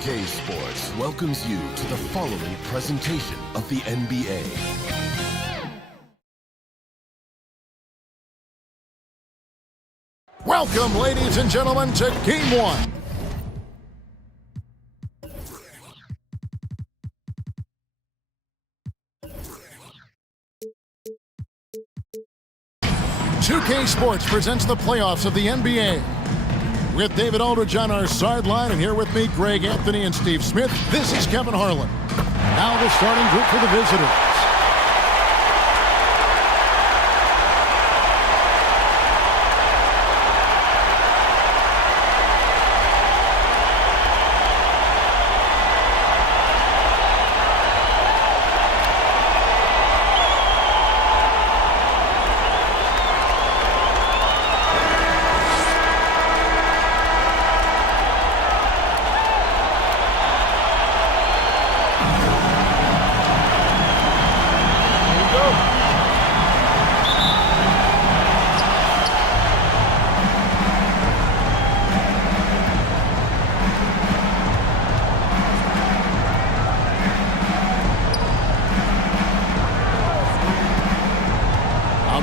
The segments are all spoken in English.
2K Sports welcomes you to the following presentation of the NBA. Welcome, ladies and gentlemen, to Game 1. .2K Sports presents the playoffs of the NBA. With David Aldridge on our sideline, and here with me, Greg Anthony and Steve Smith, this is Kevin Harlan. Now the starting group for the visitors.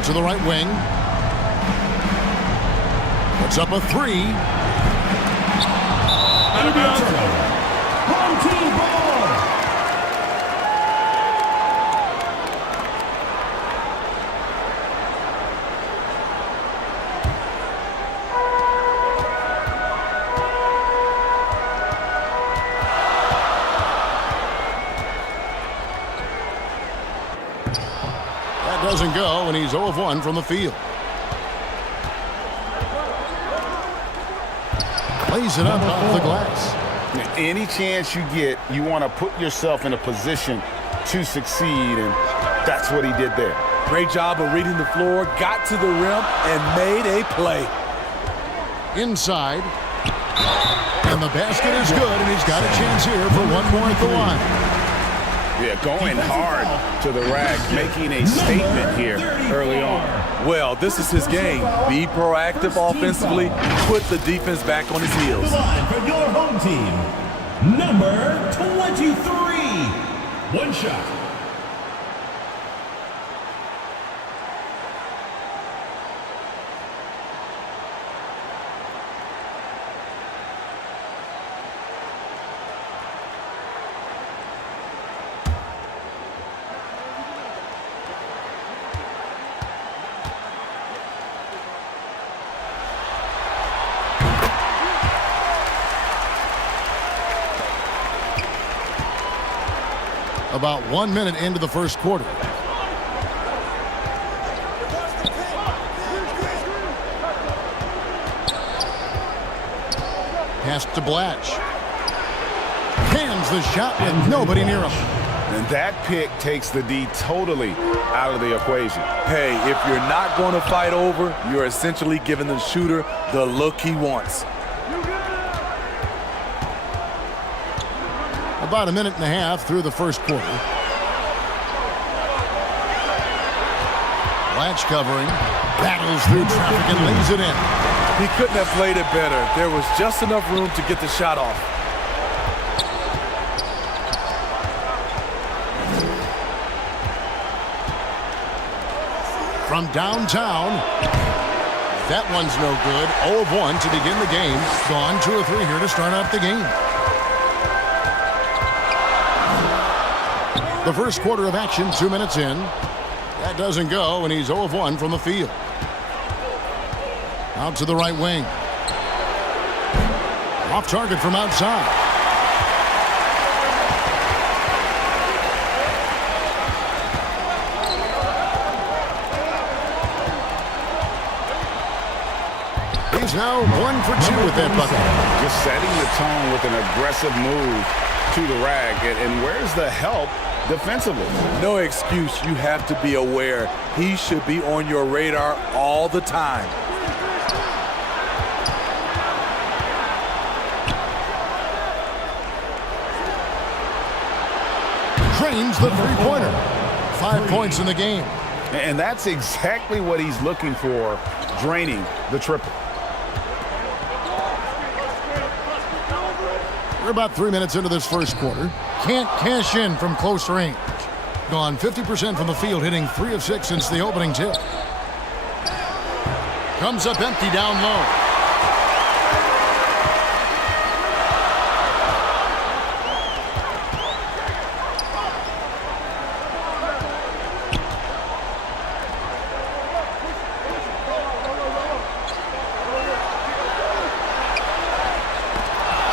To the right wing. Puts up a three. Home team ball. Doesn't go, and he's 0 of 1 from the field. Plays it up off the glass. Any chance you get, you want to put yourself in a position to succeed, and that's what he did there. Great job of reading the floor, got to the rim, and made a play. Inside. And the basket is good, and he's got a chance here for one more at the line. Yeah, going hard to the rack, making a statement here early on. Well, this is his game. Be proactive offensively, put the defense back on his heels. The line for your home team, number 23. One shot. About 1 minute into the first quarter. Pass to Blatch. Hands the shot with nobody near him. And that pick takes the D totally out of the equation. Hey, if you're not going to fight over, you're essentially giving the shooter the look he wants. About a minute and a half through the first quarter. Blatch covering, battles through traffic and lays it in. He couldn't have played it better. There was just enough room to get the shot off. From downtown, that one's no good. 0 of 1 to begin the game. Gone 2 of 3 here to start out the game. The first quarter of action, 2 minutes in. That doesn't go, and he's 0 of 1 from the field. Out to the right wing. Off target from outside. He's now 1 for 2 with that bucket. Just setting the tone with an aggressive move to the rack. And where's the help defensively? No excuse. You have to be aware. He should be on your radar all the time. Drains the three-pointer. 5 points in the game. And that's exactly what he's looking for, draining the triple. We're about 3 minutes into this first quarter. Can't cash in from close range. Gone 50% from the field, hitting 3 of 6 since the opening tip. Comes up empty down low.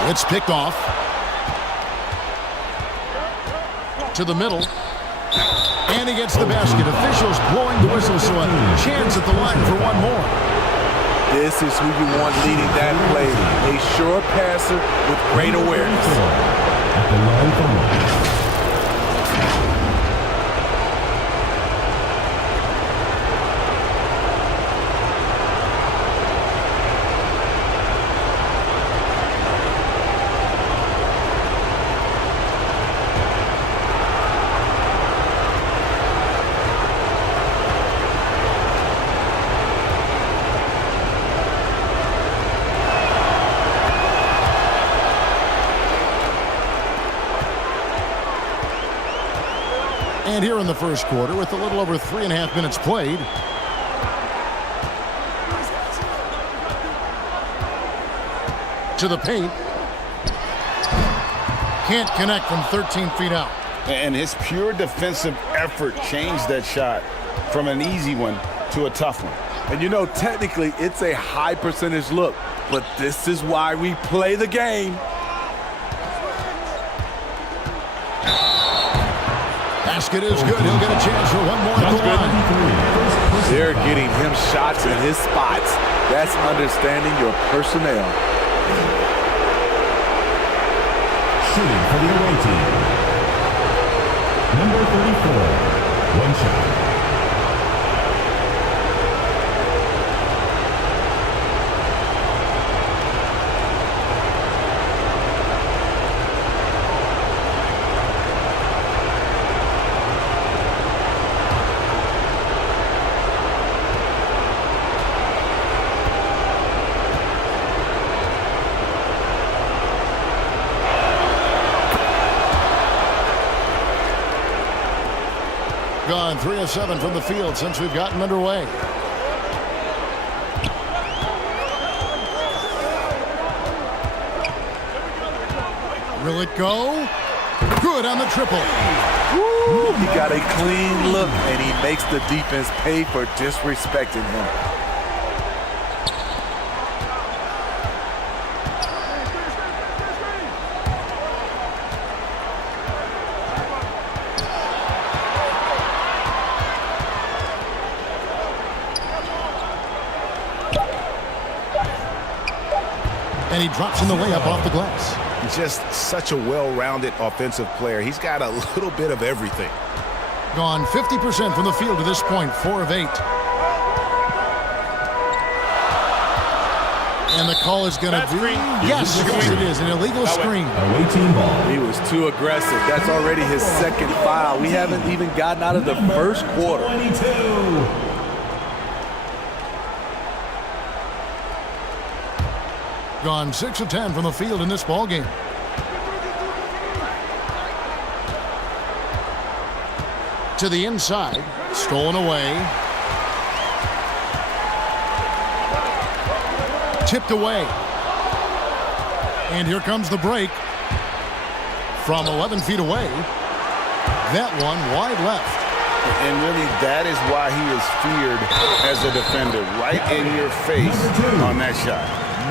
It's picked off. To the middle. And he gets the basket. Officials blowing the whistle, so a chance at the line for one more. This is who you want leading that play. A sure passer with great awareness. At the line for one. And here in the first quarter, with a little over 3.5 minutes played. To the paint. Can't connect from 13 feet out. And his pure defensive effort changed that shot from an easy one to a tough one. And you know, technically, it's a high percentage look, but this is why we play the game. Basket is good. He'll get a chance for one more at the line. They're getting him shots in his spots. That's understanding your personnel. Shooting for the away team. Number 34. One shot. Gone 3 of 7 from the field since we've gotten underway. Will it go? Good on the triple. Woo, he got a clean look, and he makes the defense pay for disrespecting him. And he drops in the layup off the glass. Just such a well-rounded offensive player. He's got a little bit of everything. Gone 50% from the field to this point, 4 of 8. And the call is going to be, yes, it is, an illegal screen. Away team ball. He was too aggressive. That's already his second foul. We haven't even gotten out of the first quarter. 22. Gone 6 of 10 from the field in this ball game. To the inside, stolen away. Tipped away. And here comes the break. From 11 feet away. That one wide left. And really, that is why he is feared as a defender. Right in your face on that shot.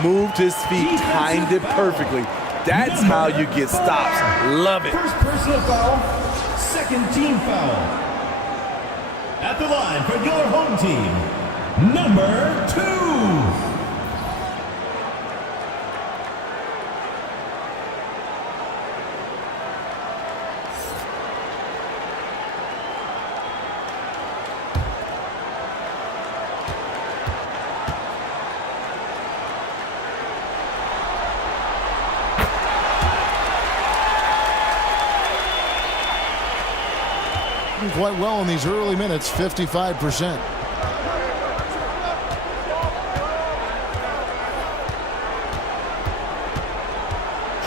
Moved his feet, timed it perfectly. That's how you get stops. Love it. First personal foul, second team foul. At the line for your home team, number 2. Quite well in these early minutes, 55%.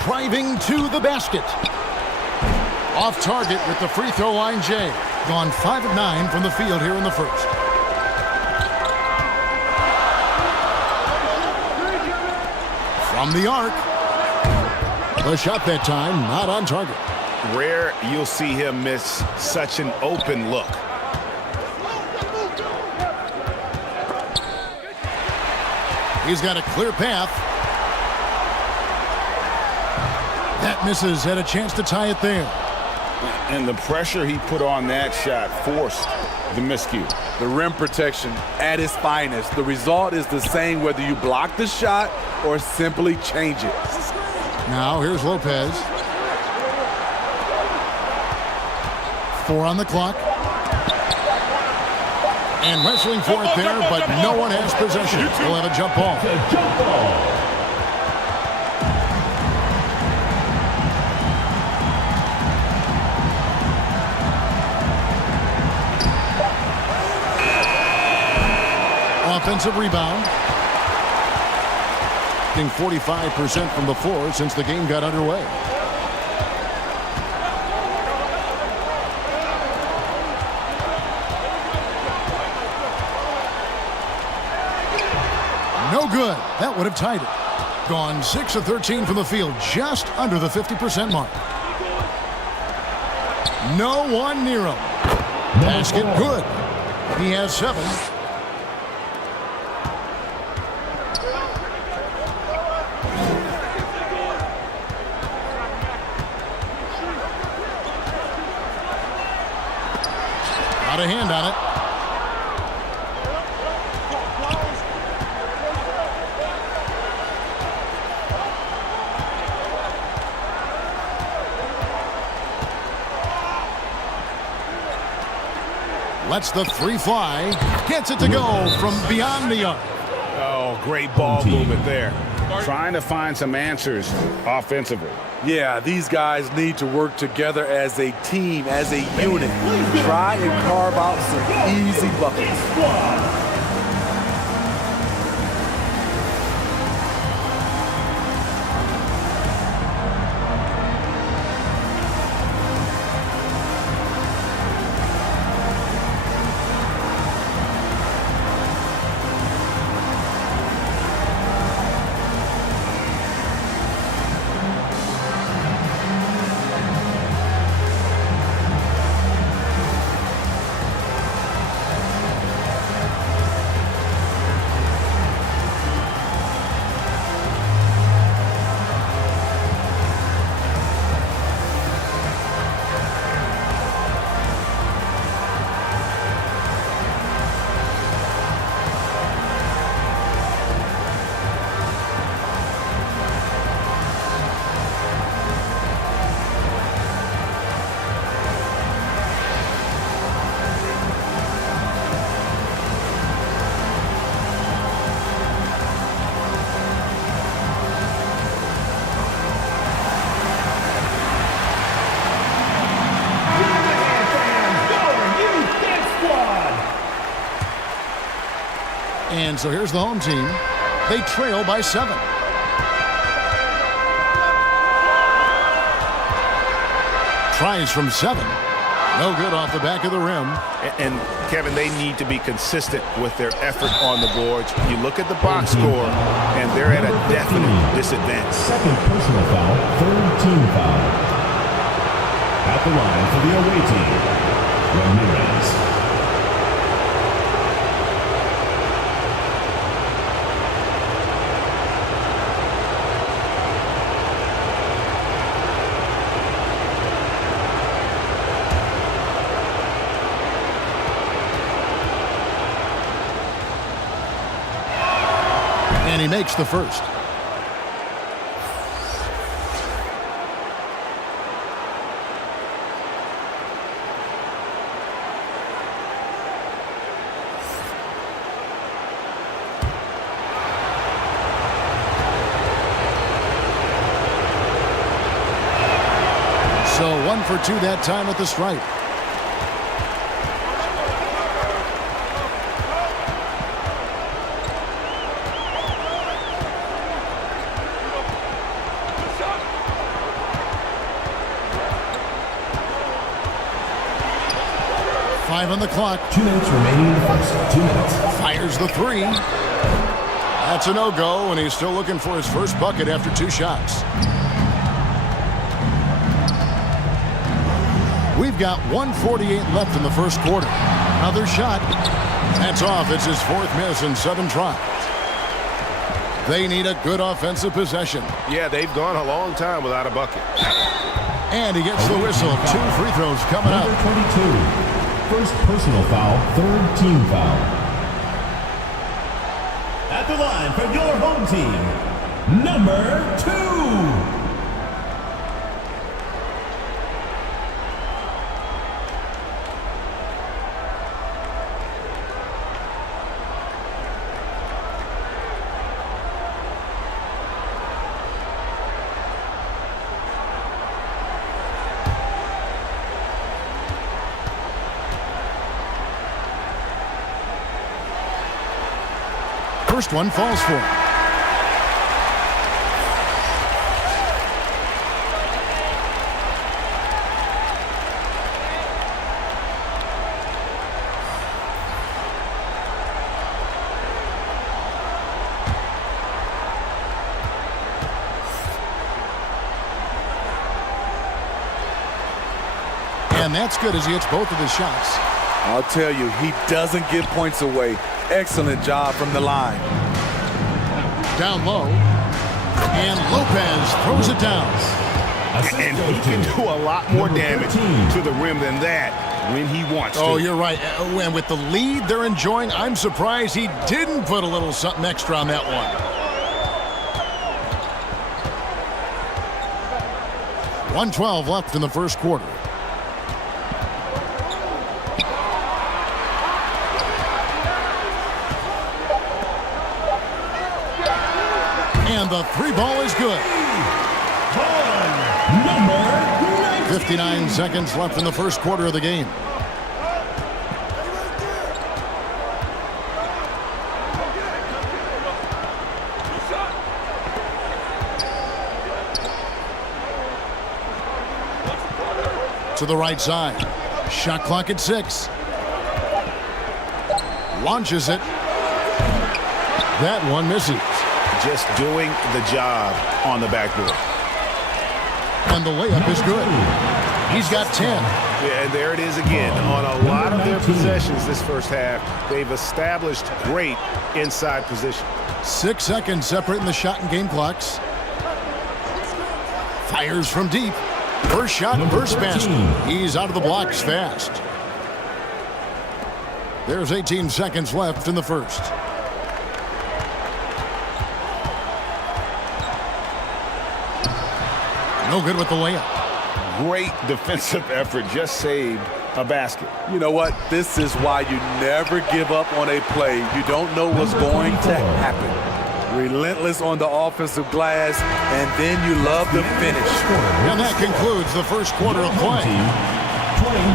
driving to the basket. Off target with the free throw line, Jay. Gone 5 of 9 from the field here in the first. From the arc. The shot that time, not on target. Rare you'll see him miss such an open look. He's got a clear path. That misses. Had a chance to tie it there. And the pressure he put on that shot forced the miscue. The rim protection at its finest. The result is the same whether you block the shot or simply change it. Now here's Lopez. 4 on the clock. And wrestling for it there, but no one has possession. We'll have a jump ball. Offensive rebound. Getting 45% from the floor since the game got underway. No good. That would have tied it. Gone 6 of 13 from the field, just under the 50% mark. No one near him. Basket good. He has 7. Got a hand on it. Lets the 3 fly. Gets it to go from beyond the arc. Oh, great ball movement there. Trying to find some answers offensively. Yeah, these guys need to work together as a team, as a unit. Try and carve out some easy buckets. And so here's the home team. They trail by 7. Tries from 7. No good off the back of the rim. And Kevin, they need to be consistent with their effort on the boards. You look at the box score, and they're at a definite disadvantage. Second personal foul, third team foul. At the line for the away team, Ramirez. And he makes the first. So 1 for 2 that time at the stripe. 5 on the clock. 2 minutes remaining in the first. 2 minutes. Fires the 3. That's a no-go, and he's still looking for his first bucket after 2 shots. We've got 1:48 left in the first quarter. Another shot. That's off. It's his 4th miss in 7 tries. They need a good offensive possession. Yeah, they've gone a long time without a bucket. And he gets the whistle. 2 free throws coming up. Number 22. First personal foul, 3rd team foul. At the line for your home team, number 2. First one falls for him. And that's good as he hits both of his shots. I'll tell you, he doesn't give points away. Excellent job from the line. Down low. And Lopez throws it down. And he can do a lot more damage to the rim than that when he wants to. Oh, you're right. And with the lead they're enjoying, I'm surprised he didn't put a little something extra on that one. .112 left in the first quarter. And the 3 ball is good. 59 seconds left in the first quarter of the game. To the right side. Shot clock at 6. Launches it. That one misses. Just doing the job on the backboard. And the layup is good. He's got 10. Yeah, and there it is again. On a lot of their possessions this first half, they've established great inside position. 6 seconds separating the shot and game clocks. Fires from deep. First shot, first basket. He's out of the blocks fast. There's 18 seconds left in the first. No good with the layup. Great defensive effort. Just saved a basket. You know what? This is why you never give up on a play. You don't know what's going to happen. Relentless on the offensive glass, and then you love the finish. And that concludes the first quarter of play.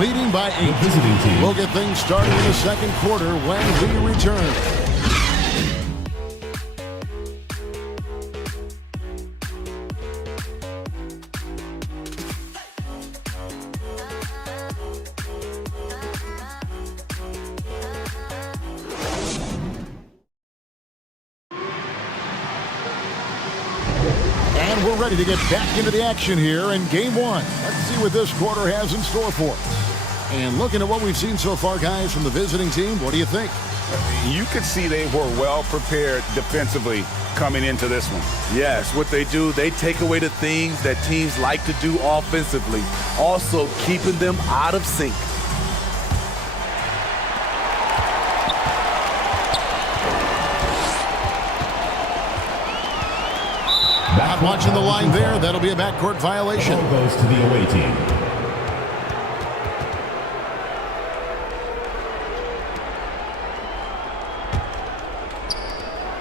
Leading by 8. We'll get things started in the second quarter when we return. We're ready to get back into the action here in game 1. Let's see what this quarter has in store for us. And looking at what we've seen so far, guys, from the visiting team, what do you think? You could see they were well prepared defensively coming into this one. Yes, what they do, they take away the things that teams like to do offensively, also keeping them out of sync. Not watching the line there. That'll be a backcourt violation. Ball goes to the away team.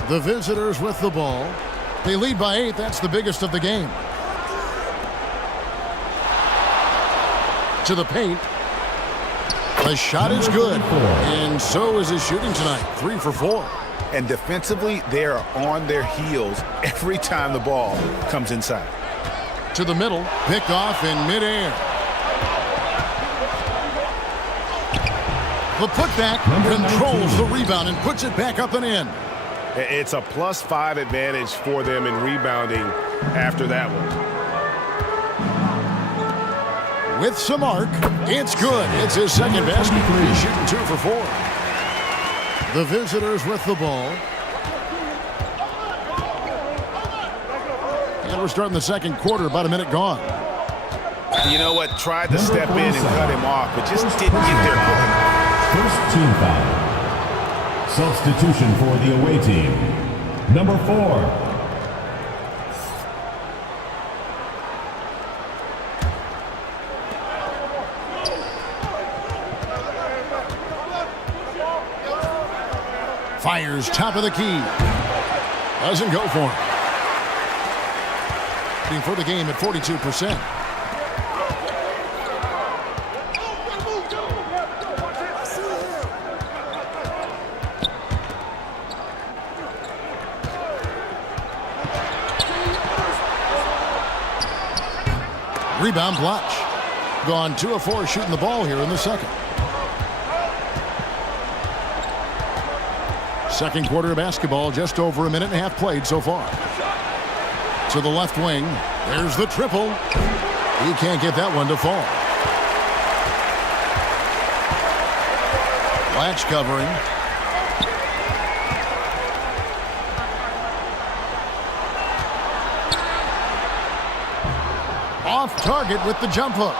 The visitors with the ball. They lead by 8. That's the biggest of the game. To the paint. The shot is good. And so is his shooting tonight. 3 for 4. And defensively, they are on their heels every time the ball comes inside. To the middle, picked off in midair. The putback controls the rebound and puts it back up and in. It's a +5 advantage for them in rebounding after that one. With some arc, it's good. It's his second basket. He's shooting 2 for 4. The visitors with the ball. And we're starting the second quarter, about a minute gone. You know what? Tried to step in and cut him off, but just didn't get there quick enough. First team foul. Substitution for the away team. Number 4. Fires top of the key. Doesn't go for him. For the game at 42%. Rebound, Blotch. Gone 2 of 4 shooting the ball here in the second. Second quarter of basketball, just over a minute and a half played so far. To the left wing. There's the triple. He can't get that one to fall. Latch covering. Off target with the jump hook.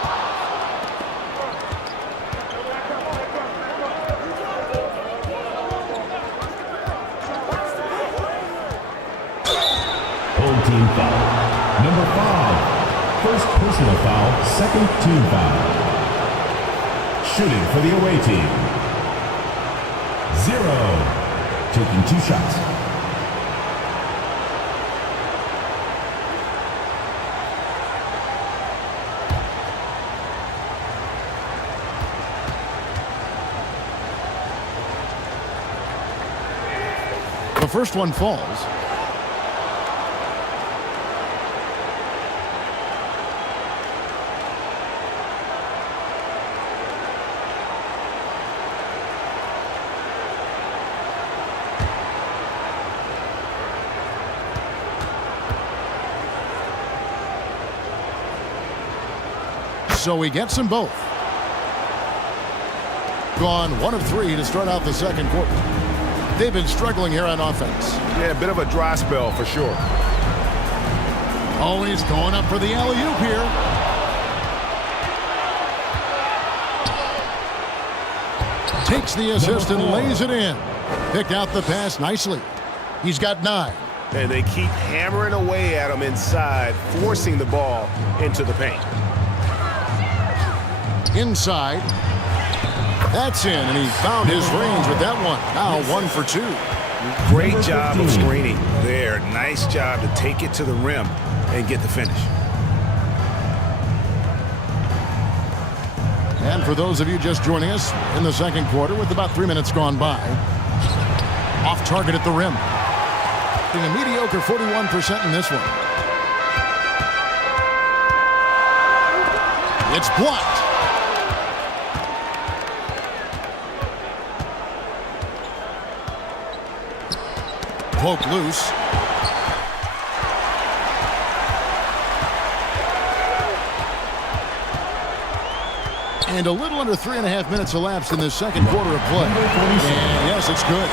Team foul. Number 5. First personal foul, second team foul. Shooting for the away team. 0. Taking 2 shots. The first one falls. So he gets them both. Gone 1 of 3 to start out the second quarter. They've been struggling here on offense. Yeah, a bit of a dry spell for sure. Always going up for the alley-oop here. Takes the assist and lays it in. Picked out the pass nicely. He's got 9. And they keep hammering away at him inside, forcing the ball into the paint. Inside. That's in, and he found his range with that one. Now 1 for 2. Great job of screening there. Nice job to take it to the rim and get the finish. And for those of you just joining us in the second quarter with about 3 minutes gone by, off target at the rim. Being a mediocre 41% in this one. It's blocked. Poke loose. And a little under 3.5 minutes elapsed in this second quarter of play. And yes, it's good.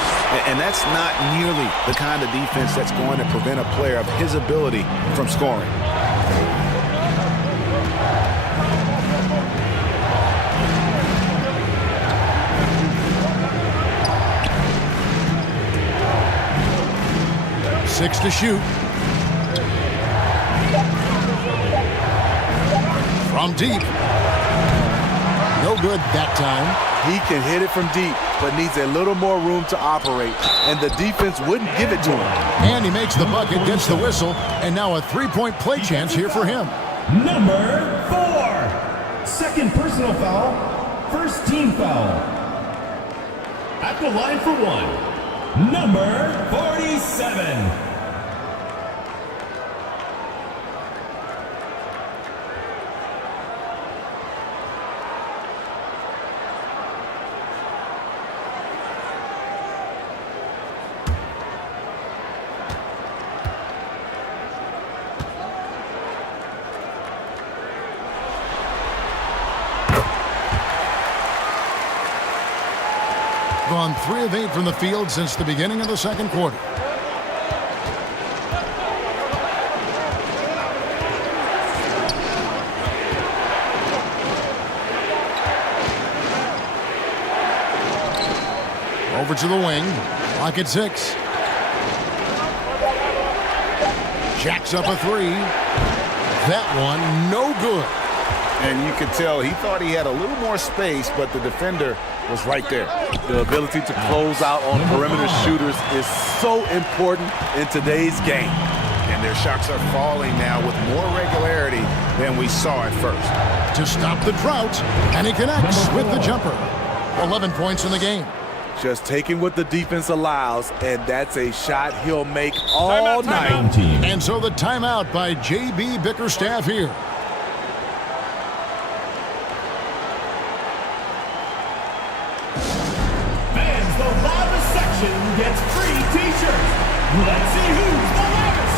And that's not nearly the kind of defense that's going to prevent a player of his ability from scoring. Six to shoot. From deep. No good that time. He can hit it from deep, but needs a little more room to operate, and the defense wouldn't give it to him. And he makes the bucket, gets the whistle, and now a three-point play chance here for him. Number 4. Second personal foul. First team foul. At the line for 1. Number 47. gone 3 of 8 from the field since the beginning of the second quarter. Over to the wing. Clock at 6. Jacks up a 3. That one, no good. And you could tell he thought he had a little more space, but the defender was right there. The ability to close out on perimeter shooters is so important in today's game. And their shots are falling now with more regularity than we saw at first. To stop the drought, and he connects with the jumper. 11 points in the game. Just taking what the defense allows, and that's a shot he'll make all night. And so the timeout by J.B. Bickerstaff here. Fans, the loudest section gets free t-shirts. Let's see who's the loudest.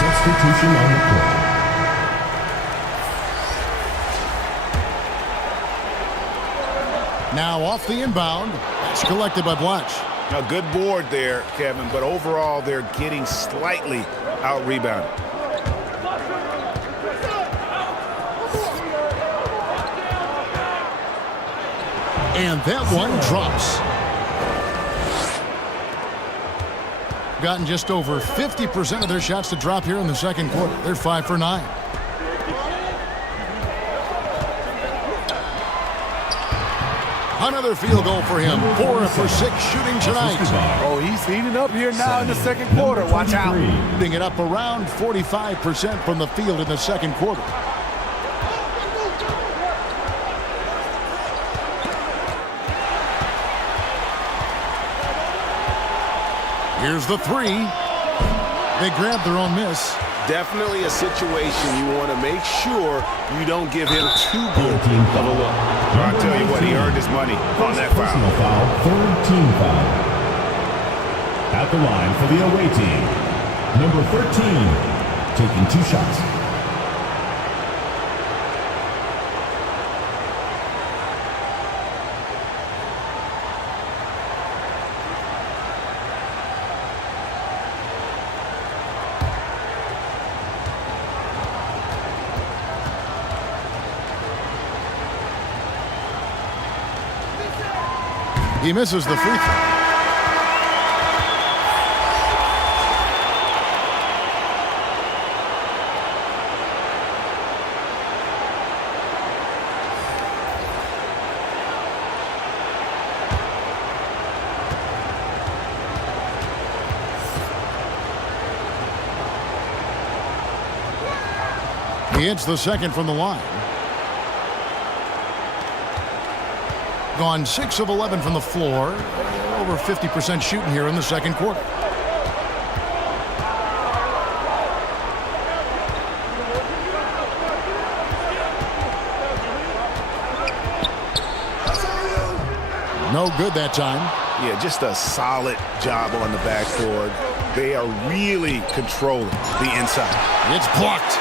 Substitution on the court. Now off the inbound. That's collected by Blatch. A good board there, Kevin, but overall they're getting slightly out-rebounded. And that one drops. Gotten just over 50% of their shots to drop here in the second quarter. They're 5 for 9. Another field goal for him. 4 for 6 shooting tonight. Oh, he's heating up here now in the second quarter. Watch out. Putting it up around 45% from the field in the second quarter. Here's the 3. They grab their own miss. Definitely a situation you want to make sure you don't give him too good of a look. I'll tell you what, he earned his money on that foul. Personal foul, third team foul. At the line for the away team, number 13, taking 2 shots. He misses the free throw. He hits the second from the line. Gone 6 of 11 from the floor. Over 50% shooting here in the second quarter. No good that time. Yeah, just a solid job on the backboard. They are really controlling the inside. It's blocked.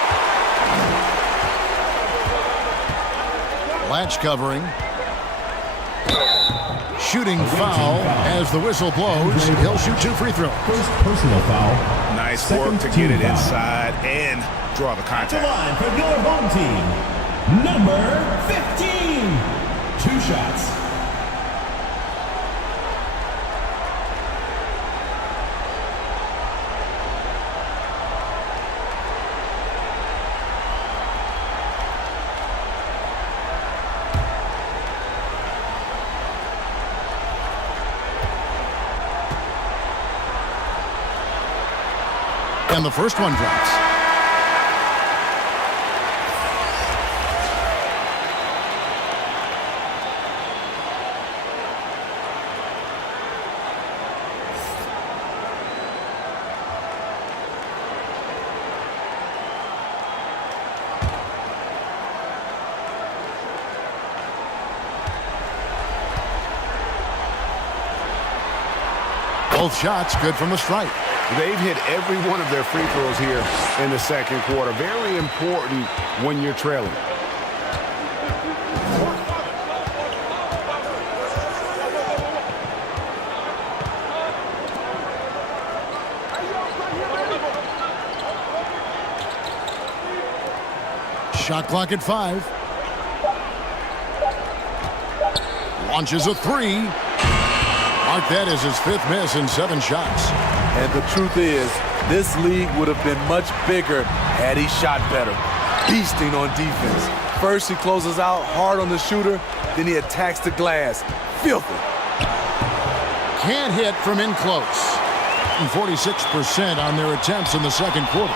Latch covering. Shooting foul as the whistle blows. He'll shoot 2 free throws. First personal foul. Nice work to get it inside and draw the At the contact. line for your home team, number 15. 2 shots. And the first one drops. Both shots good from the stripe. They've hit every one of their free throws here in the second quarter. Very important when you're trailing. Shot clock at 5. Launches a 3. Mark that as his 5th miss in 7 shots. And the truth is, this league would have been much bigger had he shot better. Beasting on defense. First he closes out hard on the shooter, then he attacks the glass. Filthy. Can't hit from in close. And 46% on their attempts in the second quarter.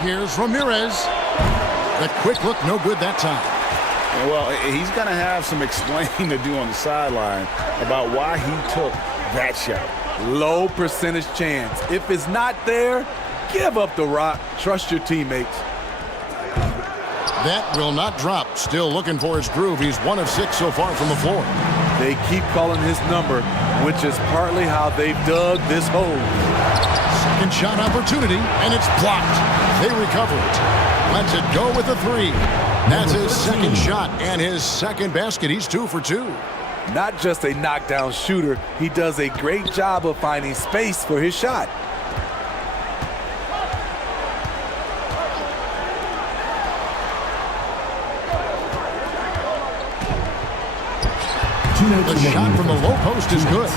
Here's Ramirez. The quick look, no good that time. Well, he's going to have some explaining to do on the sideline about why he took that shot. Low percentage chance. If it's not there, give up the rock. Trust your teammates. That will not drop. Still looking for his groove. He's 1 of 6 so far from the floor. They keep calling his number, which is partly how they've dug this hole. Second shot opportunity, and it's blocked. They recover it. Lets it go with a 3. That's his second shot and his second basket. He's 2 for 2. Not just a knockdown shooter, he does a great job of finding space for his shot. The shot from the low post is good.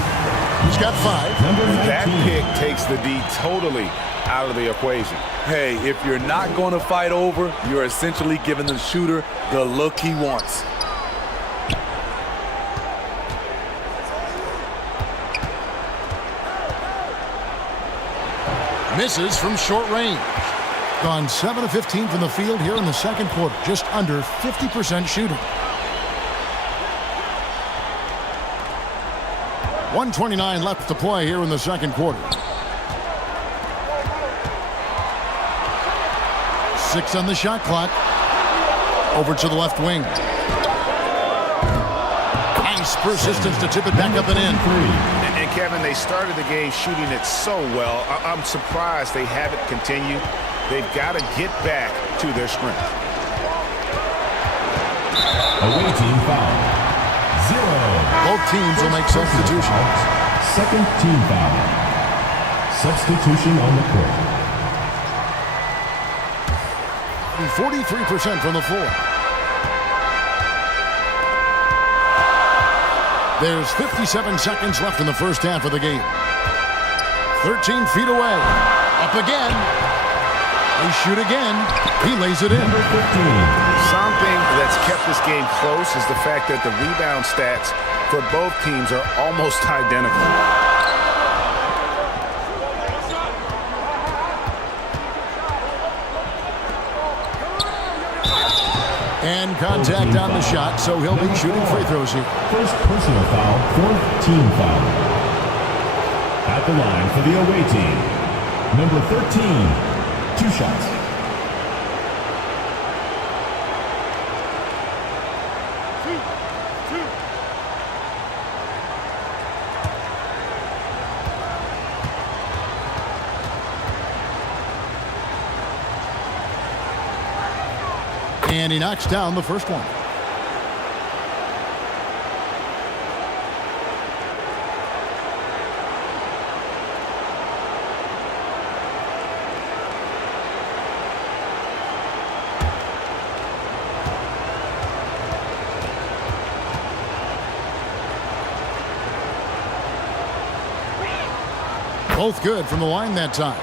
He's got 5. That pick takes the D totally out of the equation. Hey, if you're not going to fight over, you're essentially giving the shooter the look he wants. Misses from short range. Gone 7 of 15 from the field here in the second quarter. Just under 50% shooting. 1:29 left to play here in the second quarter. 6 on the shot clock. Over to the left wing. Nice persistence to tip it back up and in. And Kevin, they started the game shooting it so well. I'm surprised they haven't continued. They've got to get back to their strength. Away team foul. 0. Both teams will make substitutions. Second team foul. Substitution on the court. 43% from the floor. There's 57 seconds left in the first half of the game. 13 feet away. Up again. They shoot again. He lays it in. Number 15. Something that's kept this game close is the fact that the rebound stats for both teams are almost identical. And contact on the shot, so he'll be shooting free throws here. First personal foul, 4th team foul. At the line for the away team, number 13, 2 shots. And he knocks down the first one. Both good from the line that time.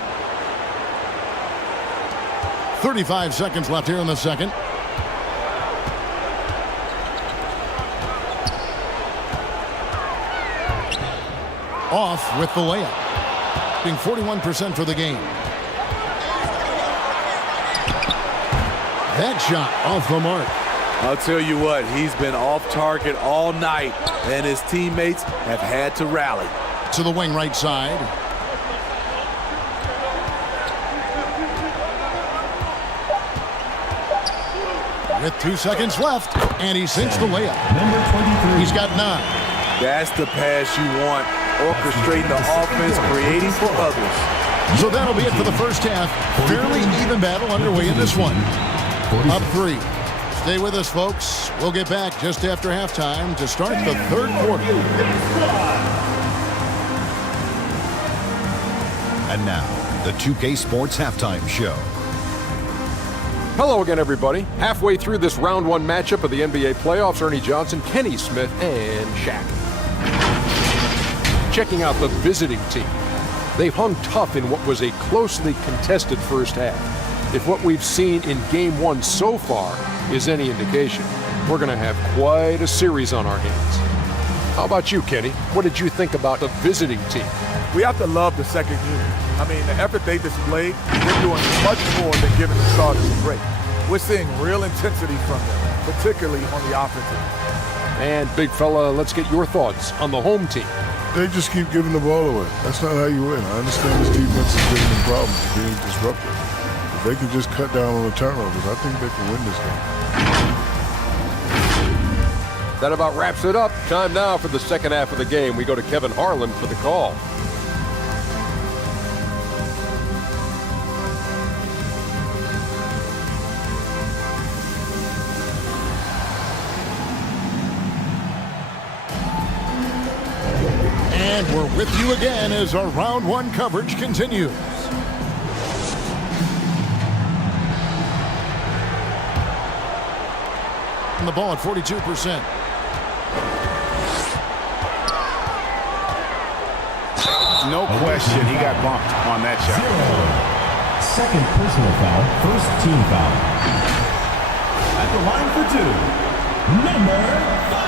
35 seconds left here in the second. Off with the layup. Being 41% for the game. That shot off the mark. I'll tell you what, he's been off target all night, and his teammates have had to rally. To the wing right side. With 2 seconds left, and he sinks the layup. Number 23. He's got 9. That's the pass you want. Orchestrating the offense, creating for others. So that'll be it for the first half. Fairly even battle underway in this one. Up 3. Stay with us, folks. We'll get back just after halftime to start the third quarter. And now, the 2K Sports Halftime Show. Hello again, everybody. Halfway through this round 1 matchup of the NBA playoffs, Ernie Johnson, Kenny Smith, and Shaq. Checking out the visiting team. They've hung tough in what was a closely contested first half. If what we've seen in Game 1 so far is any indication, we're going to have quite a series on our hands. How about you, Kenny? What did you think about the visiting team? We have to love the second unit. I mean, the effort they displayed, they're doing much more than giving the starters a break. We're seeing real intensity from them, particularly on the offensive end. And, big fella, let's get your thoughts on the home team. They just keep giving the ball away. That's not how you win. I understand this defense is giving them problems, being disruptive. If they can just cut down on the turnovers, I think they can win this game. That about wraps it up. Time now for the second half of the game. We go to Kevin Harlan for the call. And we're with you again as our round 1 coverage continues. And the ball at 42%. No question, he got bumped on that shot. 0. Second personal foul, first team foul. At the line for 2, number 5.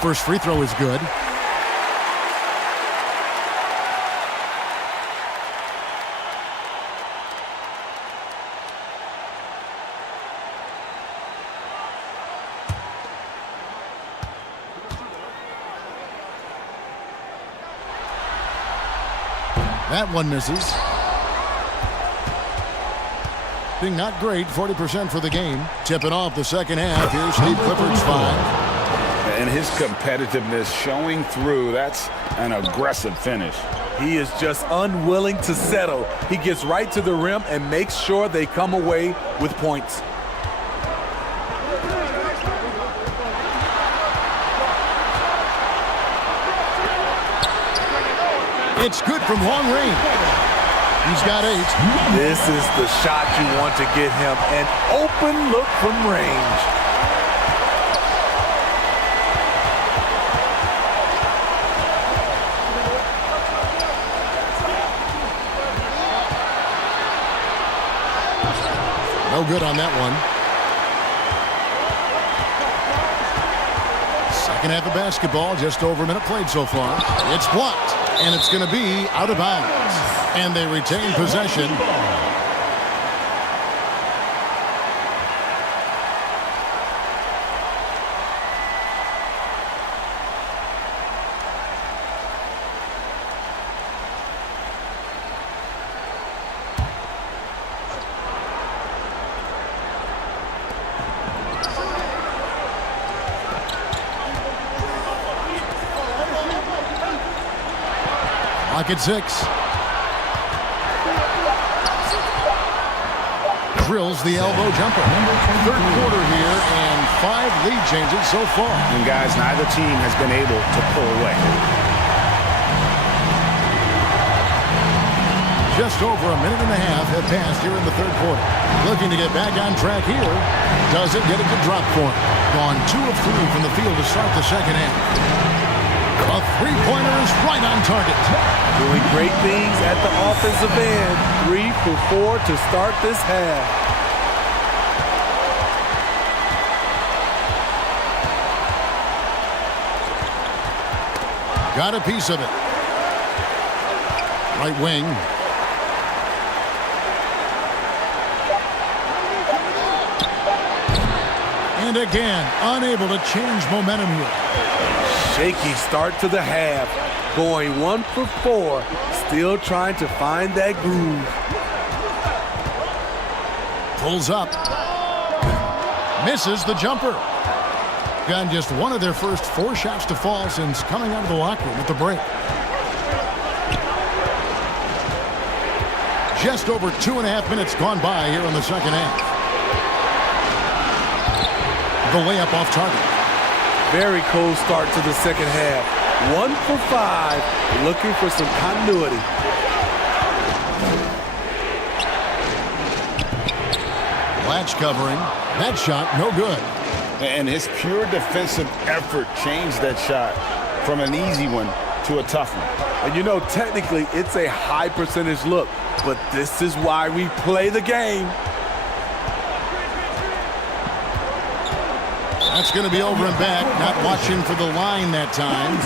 First free throw is good. That one misses. Being not great, 40% for the game. Tipping off the second half. Here's Steve Clifford's 5. And his competitiveness showing through. That's an aggressive finish. He is just unwilling to settle. He gets right to the rim and makes sure they come away with points. It's good from long range. He's got 8. This is the shot you want to get him. An open look from range. No good on that one. Second half of basketball, just over a minute played so far. It's blocked, and it's going to be out of bounds. And they retain possession. Clock at 6. drills the elbow jumper. Third quarter here, and 5 lead changes so far. And guys, neither team has been able to pull away. Just over a minute and a half have passed here in the third quarter. Looking to get back on track here. Doesn't get it to drop for him. Gone 2 of 3 from the field to start the second half. A three-pointer is right on target. Doing great things at the offensive end. 3 for 4 to start this half. Got a piece of it. Right wing. And again, unable to change momentum here. Shaky start to the half. Going 1 for 4. Still trying to find that groove. Pulls up. Misses the jumper. Gotten just one of their first 4 shots to fall since coming out of the locker room at the break. Just over 2.5 minutes gone by here in the second half. The layup off target. Very cold start to the second half. 1 for 5. Looking for some continuity. Latch covering. That shot, no good. And his pure defensive effort changed that shot from an easy one to a tough one. And you know, technically, it's a high percentage look, but this is why we play the game. That's going to be over and back. Not watching for the line that time.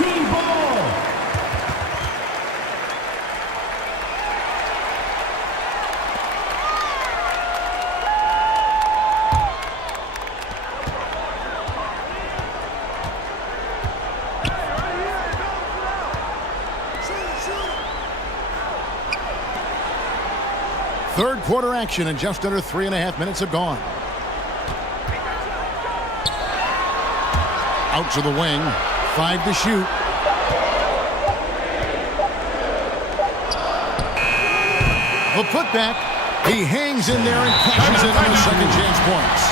Third quarter action, and just under 3.5 minutes have gone. Out to the wing. 5 to shoot. The putback. He hangs in there and catches it on the second chance points.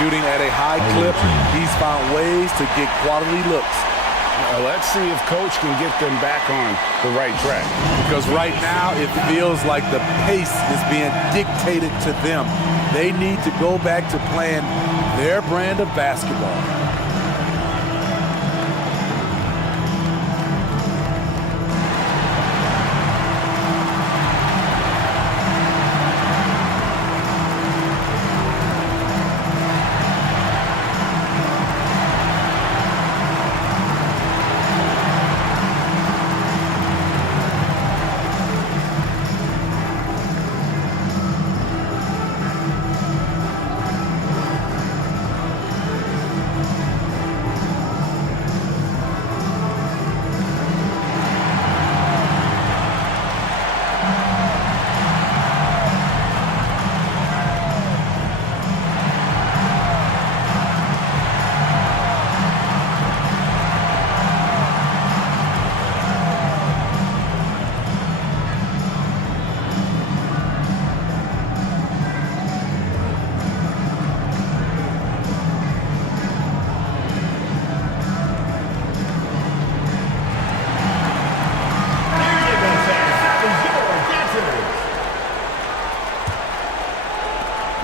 Shooting at a high clip. He's found ways to get quality looks. Let's see if Coach can get them back on the right track. Because right now it feels like the pace is being dictated to them. They need to go back to playing their brand of basketball.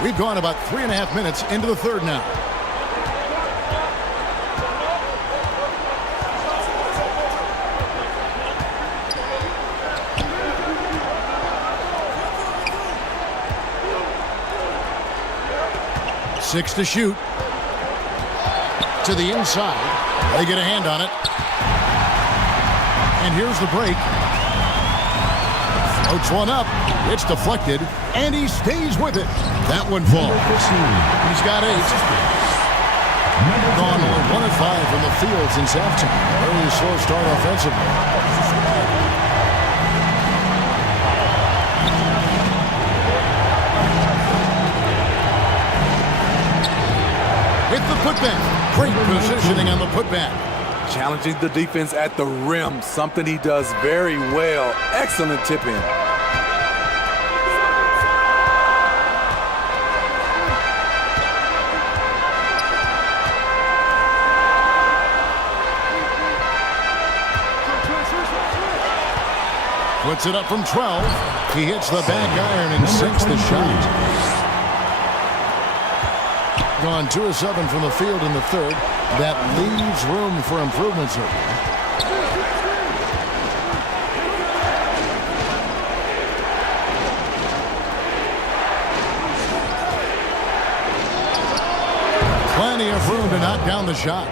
We've gone about 3.5 minutes into the third now. Six to shoot. To the inside. They get a hand on it. And here's the break. Floats one up. It's deflected. And he stays with it. That one falls. He's got 8. Gone only 1 of 5 from the field since halftime. Very slow start offensively. With the putback. Great positioning on the putback. Challenging the defense at the rim, something he does very well. Excellent tip in. Puts it up from 12. He hits the back iron and sinks the shot. Gone 2 of 7 from the field in the third. That leaves room for improvements here. Plenty of room to knock down the shot.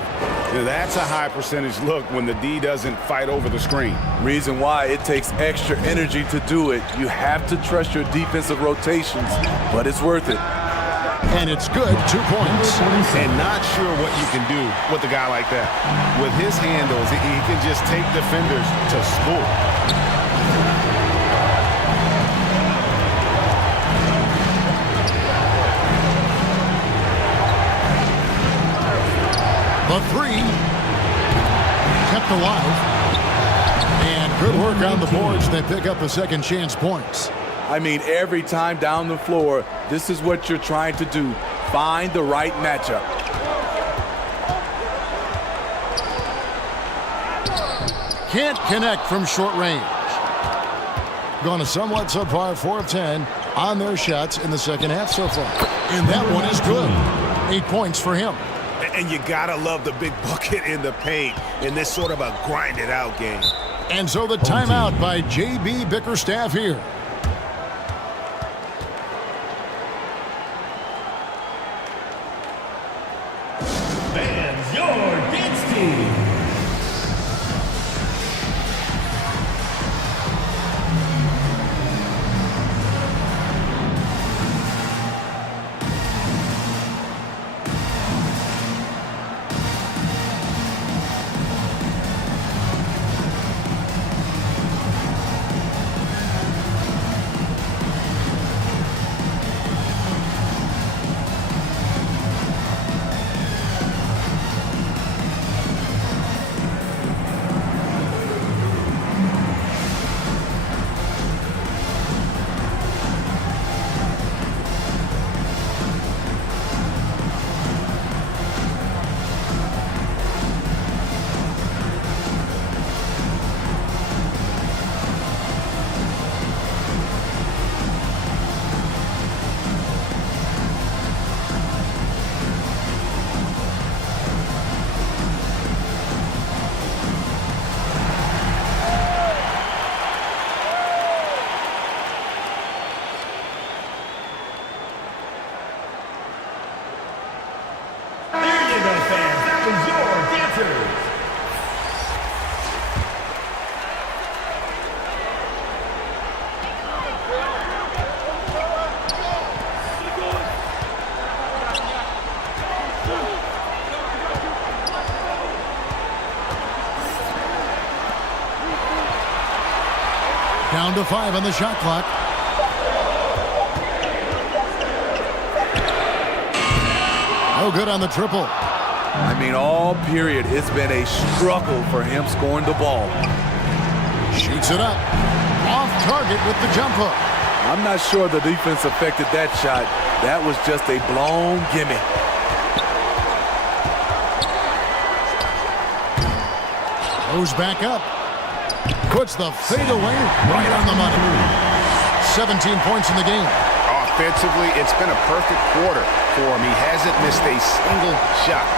That's a high percentage look when the D doesn't fight over the screen. Reason why it takes extra energy to do it. You have to trust your defensive rotations, but it's worth it. And it's good, 2 points. And not sure what you can do with a guy like that. With his handles, he can just take defenders to school. The 3 kept alive. And good work on the boards. They pick up the second chance points. I mean, every time down the floor, this is what you're trying to do. Find the right matchup. Can't connect from short range. Gone a somewhat subpar 4 of 10 on their shots in the second half so far. And that one is good. 8 points for him. And you gotta love the big bucket in the paint in this sort of a grinded-out game. And so the timeout by J.B. Bickerstaff here. Fans, your dance team. Down to 5 on the shot clock. No good on the triple. I mean, all period, it's been a struggle for him scoring the ball. Shoots it up. Off target with the jump hook. I'm not sure the defense affected that shot. That was just a blown gimme. Goes back up. Puts the fadeaway right on the money. 17 points in the game. Offensively, it's been a perfect quarter for him. He hasn't missed a single shot.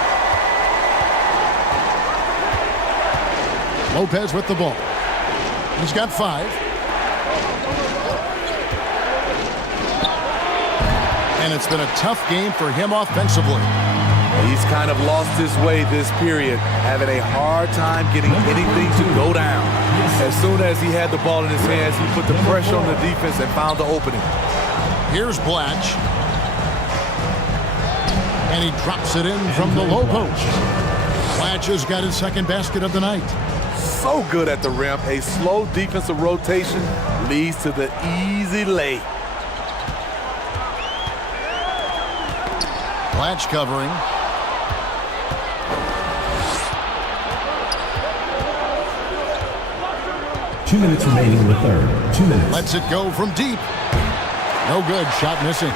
Lopez with the ball. He's got 5. And it's been a tough game for him offensively. He's kind of lost his way this period, having a hard time getting anything to go down. As soon as he had the ball in his hands, he put the pressure on the defense and found the opening. Here's Blatch. And he drops it in from the low post. Blatch has got his second basket of the night. So good at the rim. A slow defensive rotation leads to the easy lay. Blatch covering. Two minutes remaining in the third. 2 minutes. Lets it go from deep. No good. Shot missing.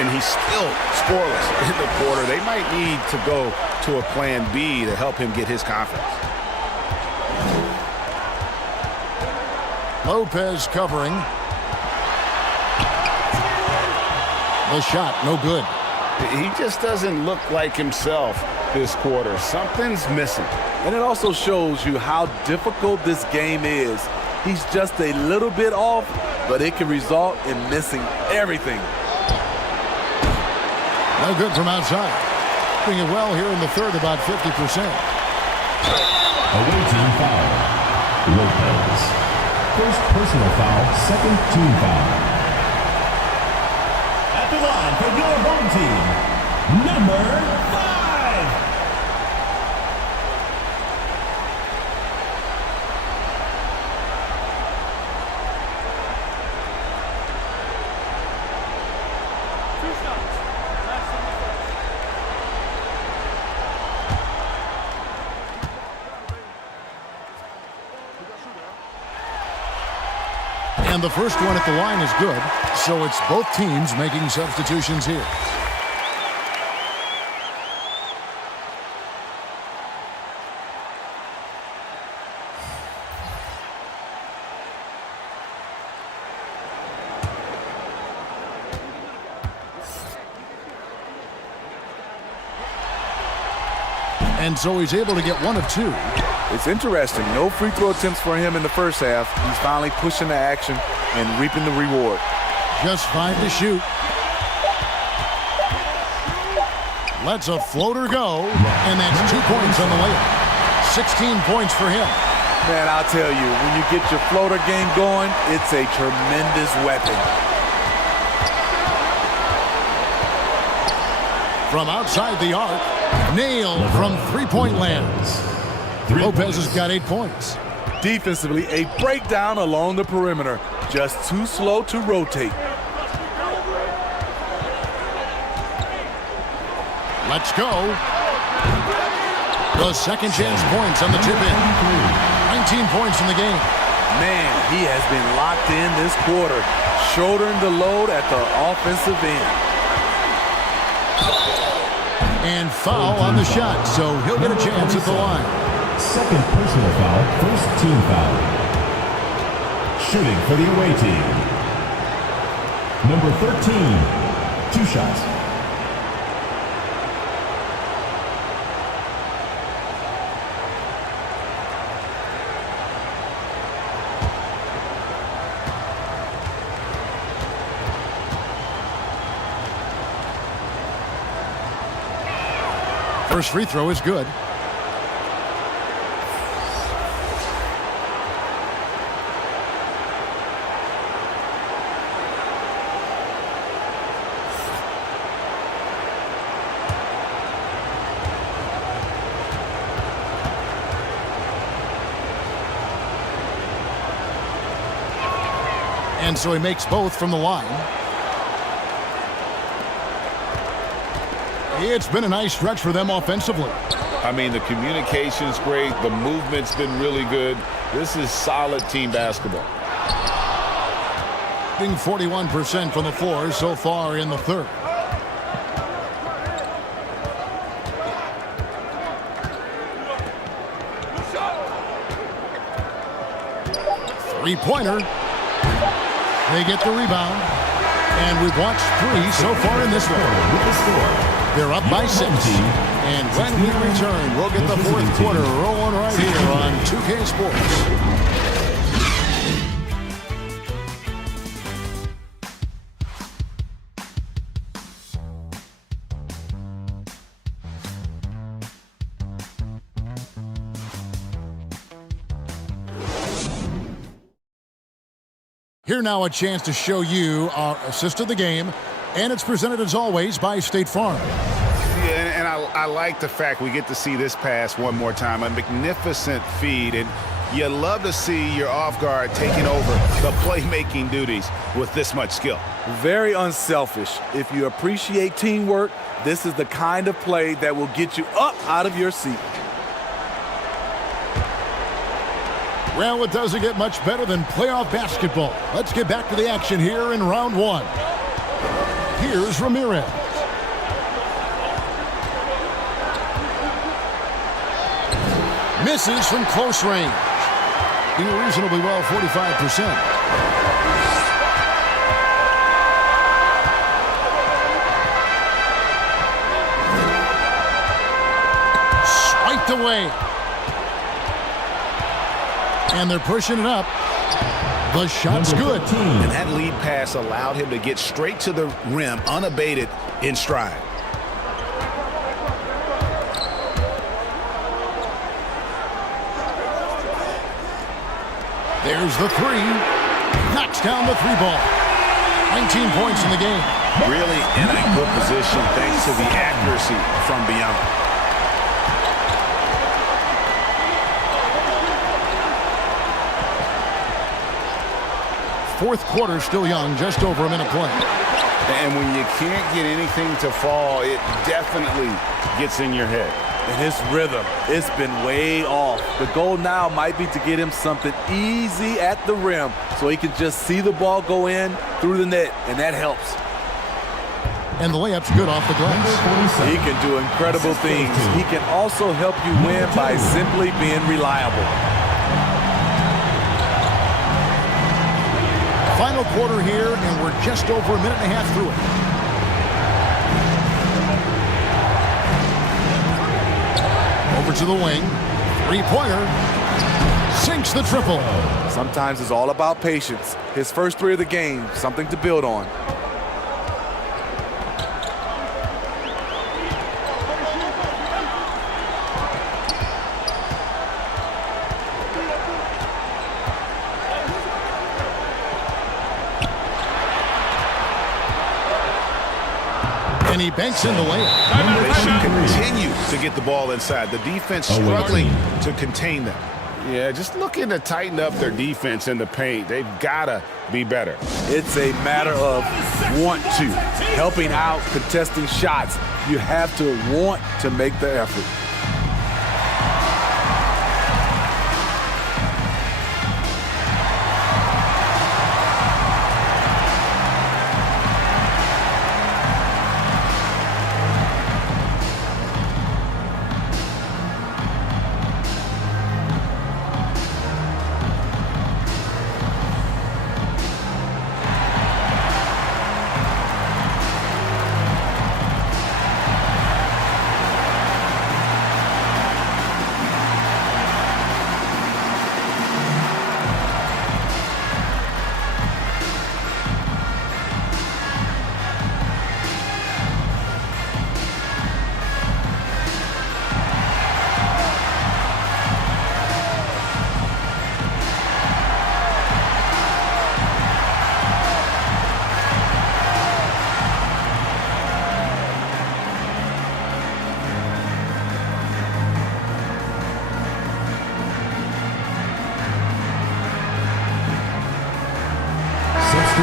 And he's still scoreless in the quarter. They might need to go to a plan B to help him get his confidence. Lopez covering. The shot, no good. He just doesn't look like himself this quarter. Something's missing. And it also shows you how difficult this game is. He's just a little bit off, but it can result in missing everything. No good from outside. Doing it well here in the third, about 50%. Away team foul. Lopez. First personal foul, second team foul. At the line for your home team, number 5. And the first one at the line is good, so it's both teams making substitutions here. And so he's able to get one of two. It's interesting. No free throw attempts for him in the first half. He's finally pushing the action and reaping the reward. Just 5 to shoot. Lets a floater go, and that's 2 points on the layup. 16 points for him. Man, I'll tell you, when you get your floater game going, it's a tremendous weapon. From outside the arc, nailed from three-point land. Lopez has got 8 points. Defensively, a breakdown along the perimeter. Just too slow to rotate. Let's go. The second chance points on the tip in. 19 points in the game. Man, he has been locked in this quarter, shouldering the load at the offensive end. And foul on the shot, so he'll get a chance at the line. Second personal foul, first team foul. Shooting for the away team. Number 13, 2 shots. First free throw is good. And so he makes both from the line. It's been a nice stretch for them offensively. I mean, the communication's great. The movement's been really good. This is solid team basketball. Being 41% from the floor so far in the third. Three-pointer. They get the rebound. And we've watched 3 so far in this one. With the score. They're up by 6. And when we return, we'll get the fourth quarter rolling right here on 2K Sports. Here now a chance to show you our assist of the game, and it's presented as always by State Farm. Yeah, and I like the fact we get to see this pass one more time, a magnificent feed, and you love to see your off guard taking over the playmaking duties with this much skill. Very unselfish. If you appreciate teamwork, this is the kind of play that will get you up out of your seat. Well, it doesn't get much better than playoff basketball. Let's get back to the action here in round 1. Here's Ramirez. Misses from close range. shooting reasonably well, 45%. Swiped away. And they're pushing it up. The shot's good. And that lead pass allowed him to get straight to the rim, unabated in stride. There's the three. Knocks down the three ball. 19 points in the game. Really in a good position thanks to the accuracy from beyond. Fourth quarter still young, just over a minute play. And when you can't get anything to fall, it definitely gets in your head. And his rhythm, it's been way off. The goal now might be to get him something easy at the rim so he can just see the ball go in through the net, and that helps. And the layup's good off the glass. He can do incredible things. He can also help you win by simply being reliable. Final quarter here, and we're just over a minute and a half through it. Over to the wing. Three-pointer. Sinks the triple. Sometimes it's all about patience. His first three of the game, something to build on. And he banks in the layup. They should continue to get the ball inside. The defense struggling to contain them. Yeah, just looking to tighten up their defense in the paint. They've got to be better. It's a matter of want to. Helping out, contesting shots. You have to want to make the effort.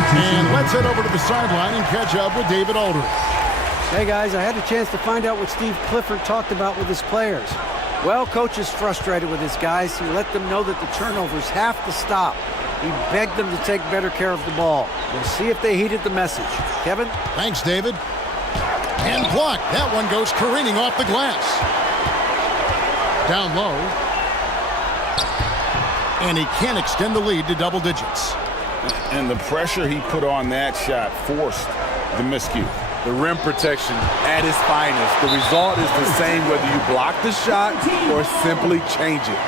And let's head over to the sideline and catch up with David Aldridge. Hey guys, I had a chance to find out what Steve Clifford talked about with his players. Well, coach is frustrated with his guys. He let them know that the turnovers have to stop. He begged them to take better care of the ball. We'll see if they heeded the message. Kevin? Thanks, David. And blocked. That one goes careening off the glass. Down low. And he can't extend the lead to double digits. And the pressure he put on that shot forced the miscue. The rim protection at its finest. The result is the same whether you block the shot or simply change it.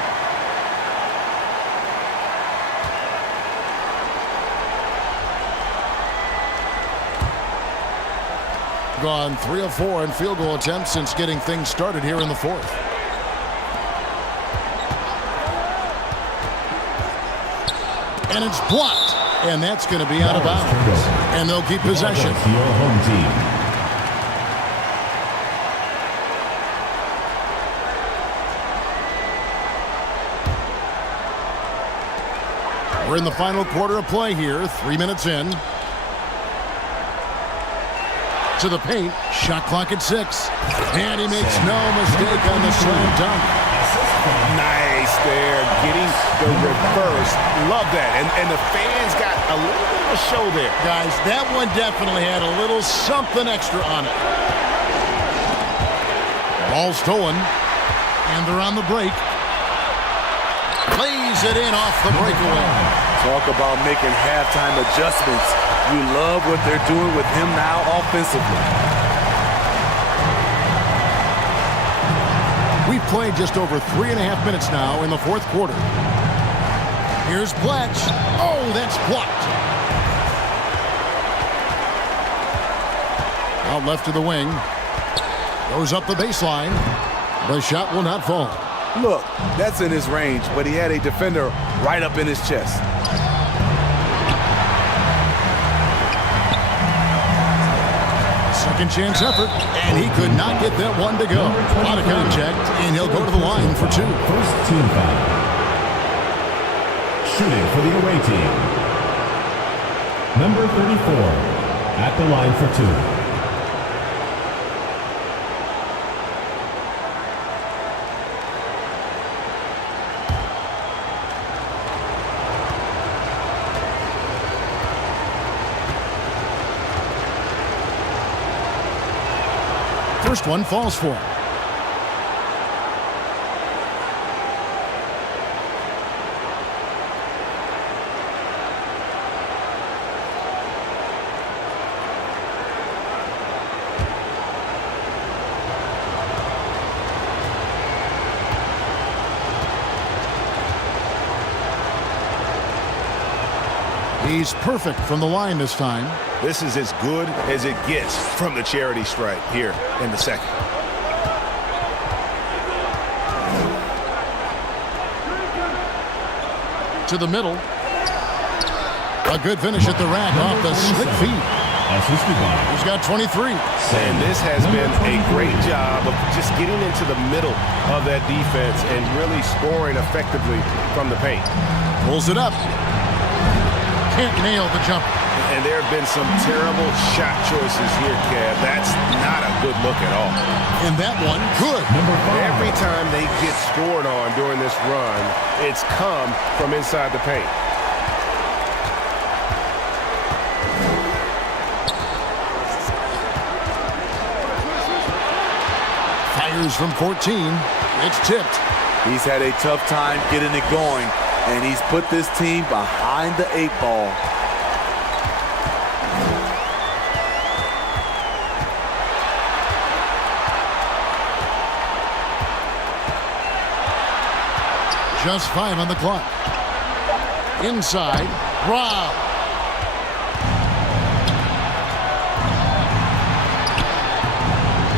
Gone 3 of 4 in field goal attempts since getting things started here in the fourth. And it's blocked. And that's going to be out of bounds. And they'll keep possession. Your home team. We're in the final quarter of play here, 3 minutes in. To the paint, shot clock at 6. And he makes no mistake on the slam dunk. Nice there, getting the reverse. Love that. And the fans got a little bit of a show there. Guys, that one definitely had a little something extra on it. Ball stolen. And they're on the break. Plays lays it in off the breakaway. Talk about making halftime adjustments. You love what they're doing with him now offensively. We've played just over 3.5 minutes now in the fourth quarter. Here's Bletch. Oh, that's blocked. Out left to the wing. Goes up the baseline. The shot will not fall. Look, that's in his range, but he had a defender right up in his chest. Second chance effort, and he could not get that one to go. Out of contact, and he'll go to the line for 2. First team foul. Shooting for the away team. Number 34 at the line for 2. First one falls for him. He's perfect from the line this time. This is as good as it gets from the charity stripe here in the second. To the middle. A good finish at the rack off the slick feet. He's got 23. And this has been a great job of just getting into the middle of that defense and really scoring effectively from the paint. Pulls it up. Can't nail the jumper. And there have been some terrible shot choices here, Kev. That's not a good look at all. And that one, good. Every time they get scored on during this run, it's come from inside the paint. Fires from 14. It's tipped. He's had a tough time getting it going, and he's put this team behind the 8 ball. Just 5 on the clock. Inside, Rob.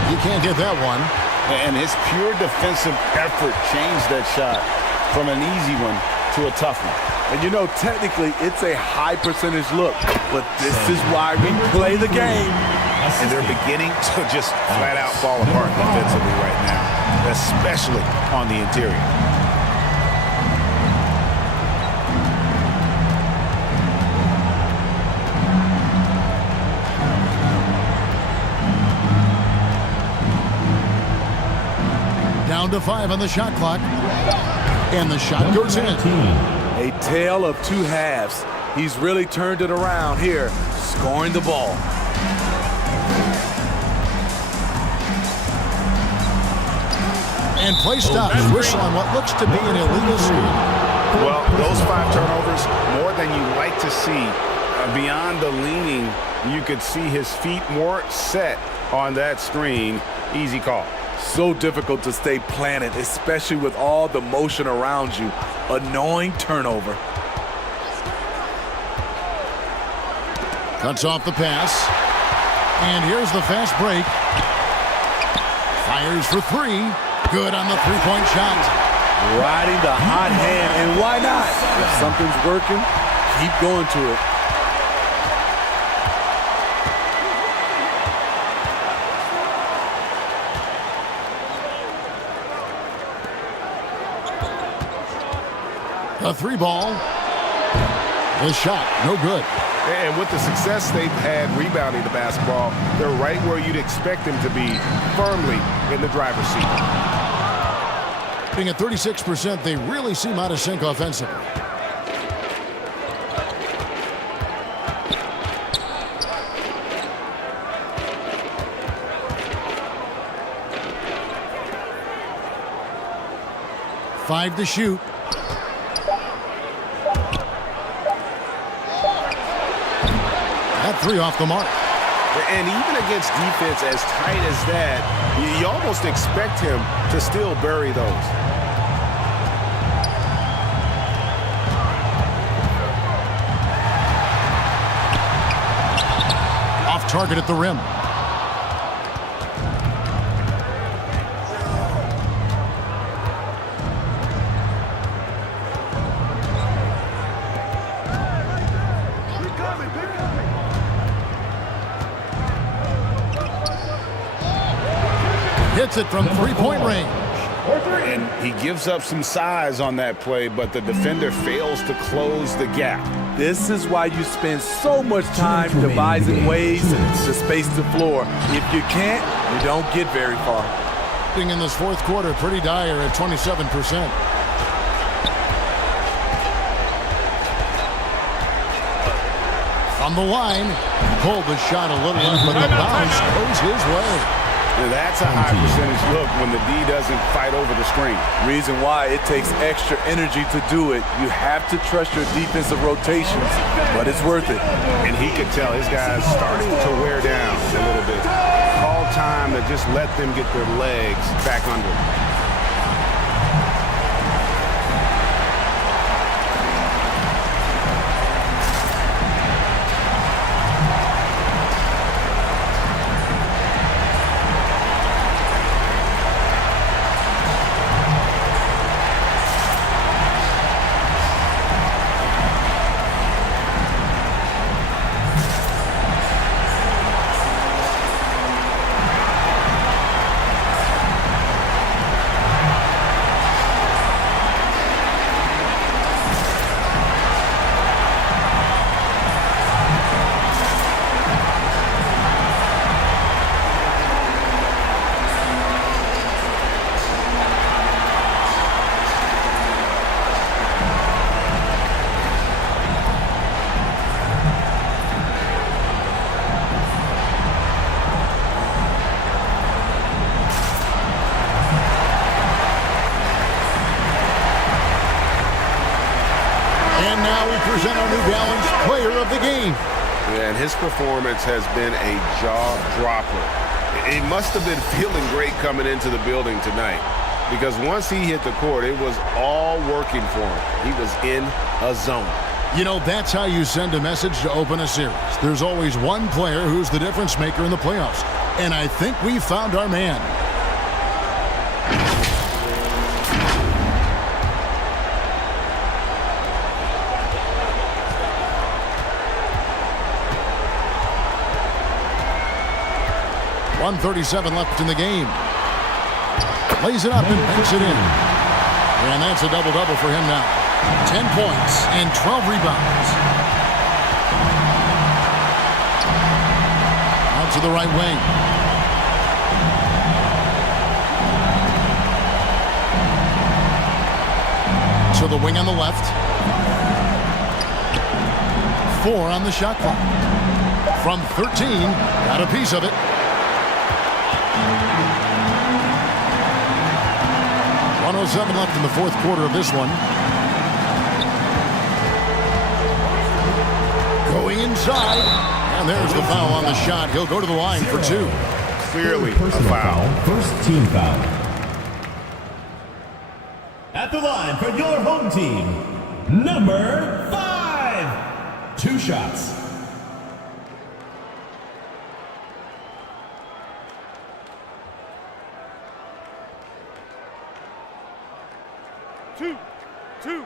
He can't get that one. And his pure defensive effort changed that shot from an easy one to a tough one. And you know, technically, it's a high percentage look, but this is why we play the game. And they're beginning to just flat out fall apart defensively right now, especially on the interior. Down to 5 on the shot clock. And the shot goes in. A tale of 2 halves. He's really turned it around here, scoring the ball. And play stops. Whistle on what looks to be an illegal screen. Well, those 5 turnovers, more than you like to see. Beyond the leaning, you could see his feet more set on that screen. Easy call. So difficult to stay planted, especially with all the motion around you. Annoying turnover. Cuts off the pass. And here's the fast break. Fires for 3. Good on the 3-point shot. Riding the hot hand, and why not? If something's working, keep going to it. A 3-ball. The shot, no good. And with the success they've had rebounding the basketball, they're right where you'd expect them to be, firmly in the driver's seat. Being at 36%, they really seem out of sync offensively. Five to shoot. three off the mark. And even against defense as tight as that, you almost expect him to still bury those. Off target at the rim. Hits it from three-point range. And he gives up some size on that play, but the defender fails to close the gap. This is why you spend so much time devising ways to space the floor. If you can't, you don't get very far. In this fourth quarter, pretty dire at 27%. From the line, pulled the shot a little up, but the bounce goes his way. That's a high percentage look when the D doesn't fight over the screen. Reason why it takes extra energy to do it. You have to trust your defensive rotations, but it's worth it. And he could tell his guys starting to wear down a little bit. Call time to just let them get their legs back under them. Present our New Balance Player of the Game. Yeah, and his performance has been a jaw-dropper. He must have been feeling great coming into the building tonight because once he hit the court, it was all working for him. He was in a zone. You know, that's how you send a message to open a series. There's always one player who's the difference maker in the playoffs. And I think we found our man. .137 left in the game. Lays it up and banks it in. And that's a double-double for him now. 10 points and 12 rebounds. Out to the right wing. To the wing on the left. 4 on the shot clock. From 13, got a piece of it. 107 left in the fourth quarter of this one. Going inside. And there's the foul on the shot. He'll go to the line for 2. Clearly a foul. First team foul. At the line for your home team, number 5. 2 shots. Two.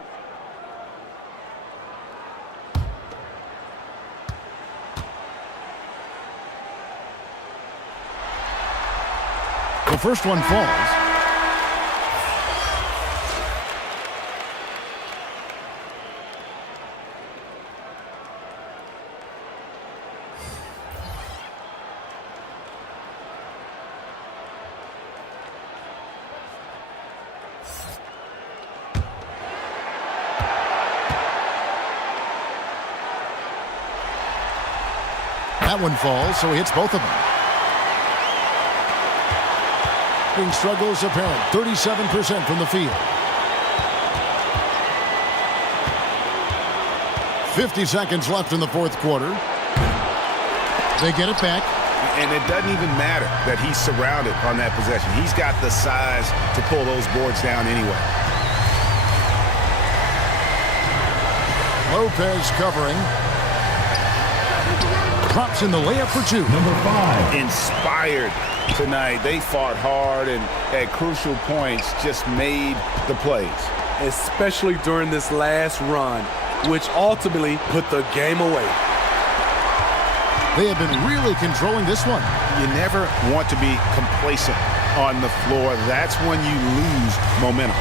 The first one falls. That one falls, so he hits both of them. Struggles apparent. 37% from the field. 50 seconds left in the fourth quarter. They get it back. And it doesn't even matter that he's surrounded on that possession. He's got the size to pull those boards down anyway. Lopez covering. Drops in the layup for two. Number 5. Inspired tonight. They fought hard and at crucial points just made the plays. Especially during this last run, which ultimately put the game away. They have been really controlling this one. You never want to be complacent on the floor. That's when you lose momentum.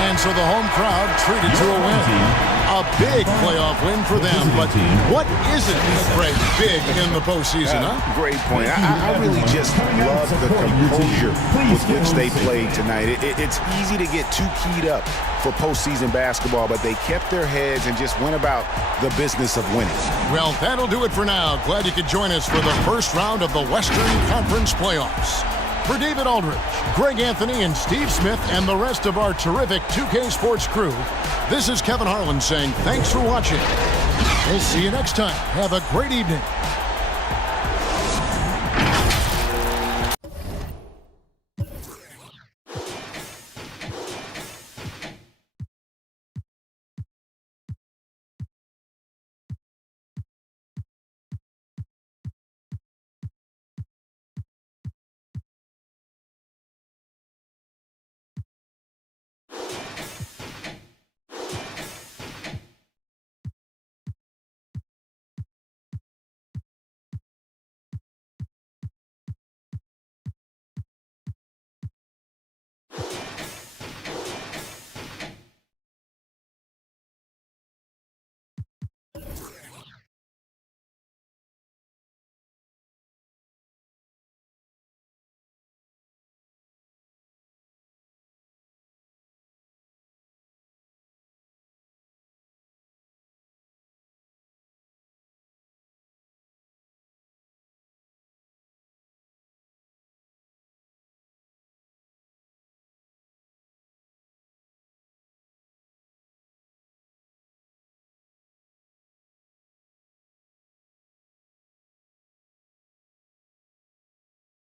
And so the home crowd treated to a win. A big playoff win for them, but what isn't, Greg, big in the postseason, huh? Great point. I really just love the composure with which they played tonight. It's easy to get too keyed up for postseason basketball, but they kept their heads and just went about the business of winning. Well, that'll do it for now. Glad you could join us for the first round of the Western Conference playoffs. For David Aldridge, Greg Anthony, and Steve Smith, and the rest of our terrific 2K Sports crew, this is Kevin Harlan saying thanks for watching. We'll see you next time. Have a great evening.